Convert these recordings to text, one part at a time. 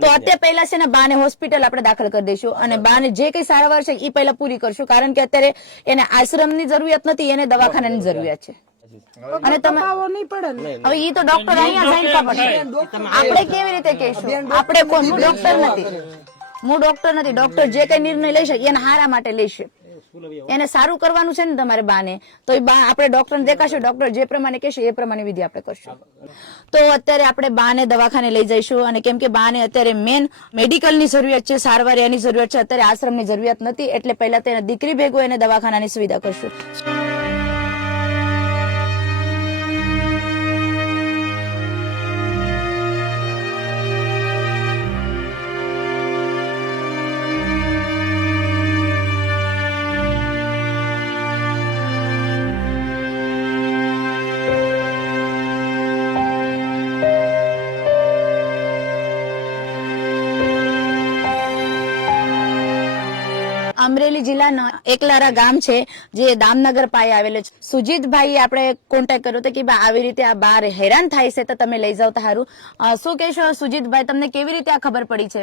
તો અત્યારે પહેલા છે ને બાને હોસ્પિટલ આપણે દાખલ કરી દઈશું અને બાને જે કઈ સારવાર છે એ પહેલા પૂરી કરશું, કારણ કે અત્યારે એને આશ્રમની જરૂરિયાત નથી, એને દવાખાનાની જરૂરિયાત છે. અને તમે હવે ઈ તો ડોક્ટર અહીંયા જઈને પડશે, આપણે કેવી રીતે કહીશું? આપણે કોણ? હું ડોક્ટર નથી, હું ડોક્ટર નથી. ડોક્ટર જે કઈ નિર્ણય લેશે એને હારા માટે લેશે, એને સારું કરવાનું છે ને તમારે બાને, તો આપણે ડોક્ટરને દેખાશું, ડોક્ટર જે પ્રમાણે કહેશે એ પ્રમાણે વિધિ આપણે કરશું. તો અત્યારે આપણે બાને દવાખાને લઈ જઈશું, અને કેમ કે બાને અત્યારે મેન મેડિકલની જરૂરિયાત છે, સારવાર એની જરૂરિયાત છે, અત્યારે આશ્રમની જરૂરિયાત નથી, એટલે પહેલા તેને દીકરી ભેગો એને દવાખાનાની સુવિધા કરશું. અમરેલી જિલ્લાના એકલારા ગામ છે, જે દામનગર પાસે આવેલું છે. સુજીતભાઈ આપણે કોન્ટેક્ટ કર્યો હતો કે ભાઈ આવી રીતે આ બાર હેરાન થાય છે તો તમે લઈ જાવ તો સારું. શું કહેશો સુજીતભાઈ, તમને કેવી રીતે આ ખબર પડી છે?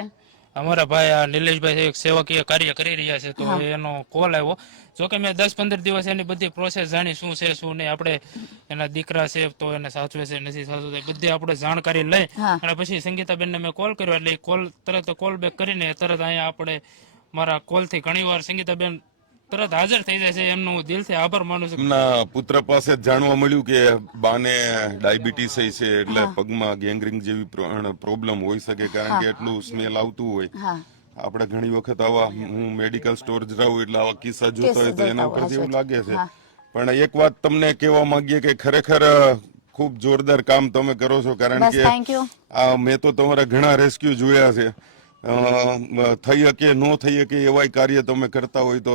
અમારા ભાઈ આ નિલેશભાઈ એક સેવાકીય કાર્ય કરી રહ્યા છે, તો એનો કોલ આવ્યો. જોકે મેં 10-15 દિવસ એની બધી પ્રોસેસ જાણી, શું છે શું નહીં, આપણે એના દીકરા છે તો એને સાચવે છે નથી સાચવે, બધી આપણે જાણકારી લઈ અને પછી સંગીતાબેનને મેં કોલ કર્યો, એટલે કોલ તરત કોલ બેક કરીને તરત અહીંયા આપણે મારા કોલ થી ઘણી વાર સંગીતાબેન તરત હાજર થઈ જાય છે, એમનો હું દિલથી આભાર માનું છું. એમના પુત્ર પાસે જાણવા મળ્યું કે બાને ડાયાબિટીસ છે, એટલે પગમાં ગેંગ્રીન જેવી પ્રોબ્લેમ હોઈ શકે, કારણ કે એટલું સ્મેલ આવતું હોય. આપણે ઘણી વખત આવા, હું મેડિકલ સ્ટોર જ રહું એટલે આવા કિસ્સા જોતા હોય તો એના ઉપરથી એવું લાગે છે. પણ એક વાત તમને કહેવા માંગીએ કે ખરેખર ખૂબ જોરદાર કામ તમે કરો છો, કારણ કે આ મેં તો તમારા ઘણા રેસ્ક્યુ જોયા છે. થઈ શકે ન થઈ શકે એવા કાર્ય તમે કરતા હોય તો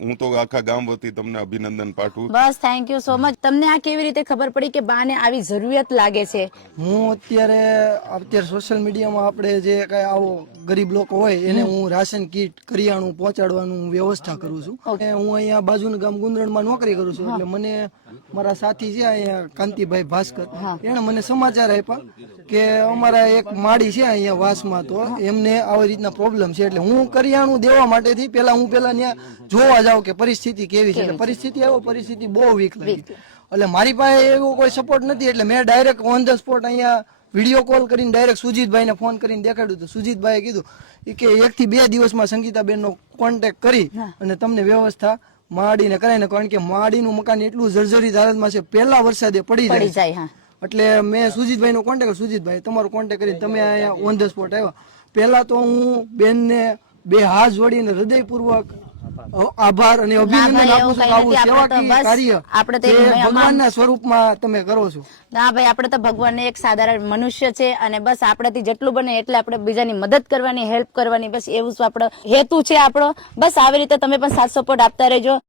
હું તો આખા ગામ વતી તમને અભિનંદન પાઠવું. બસ થેન્ક યુ સો મચ. તમને આ કેવી રીતે ખબર પડી કે બાને આવી જરૂરિયાત લાગે છે? હું અત્યારે સોશિયલ મીડિયામાં આપણે જે કઈ આવો ગરીબ લોકો હોય એને હું રાશન કીટ કરિયાણું પહોંચાડવાનું વ્યવસ્થા કરું છું. હું અહીંયા બાજુનું ગામ ગુંદરણમાં નોકરી કરું છું, એટલે મને મારા સાથી છે અહીંયા કાંતિભાઈ ભાસ્કર, એને મને સમાચાર આપ્યા કે અમારા એક માળી છે અહીંયા વાસમાં, તો એમને આવી રીતના પ્રોબ્લેમ છે. એટલે હું કરિયાણું દેવા માટેથી હું પેલા ત્યાં જોવા જાઉં કે પરિસ્થિતિ કેવી છે. પરિસ્થિતિ બહુ વીક લાગી, એટલે મારી પાસે એવો કોઈ સપોર્ટ નથી, એટલે મેં ડાયરેક્ટ ઓન ધ સ્પોટ અહીંયા વિડીયો કોલ કરીને ડાયરેક્ટ સુજીતભાઈને ફોન કરીને દેખાડ્યું. તો સુજીતભાઈએ કીધું કે 1 થી 2 દિવસમાં સંગીતાબેનનો કોન્ટેક્ટ કરી અને તમને વ્યવસ્થા માડીને કરાવીને, કારણ કે માડીનું મકાન એટલું જર્જરિત હાલતમાં છે, પહેલા વરસાદે પડી જાય. એટલે મેં સુજીતભાઈનો કોન્ટેક્ટ, સુજીતભાઈ તમારો કોન્ટેક્ટ કરીને તમે અહીંયા ઓન ધ સ્પોટ આવ્યા. પહેલા તો હું બેનને 2 હાથ જોડીને હૃદયપૂર્વક આભાર અને અભિનંદન આપું છું. આવું સેવાકીય કાર્ય ભગવાનના સ્વરૂપમાં તમે કરો છો. ના ભાઈ, આપણે તો ભગવાનને એક સાધારણ મનુષ્ય છે, અને બસ આપણાથી જેટલું બને એટલે આપણે બીજાની મદદ કરવાની, હેલ્પ કરવાની, બસ એવું આપણો હેતુ છે આપણો. બસ આવી રીતે તમે પણ સાથ સપોર્ટ આપતા રહેજો.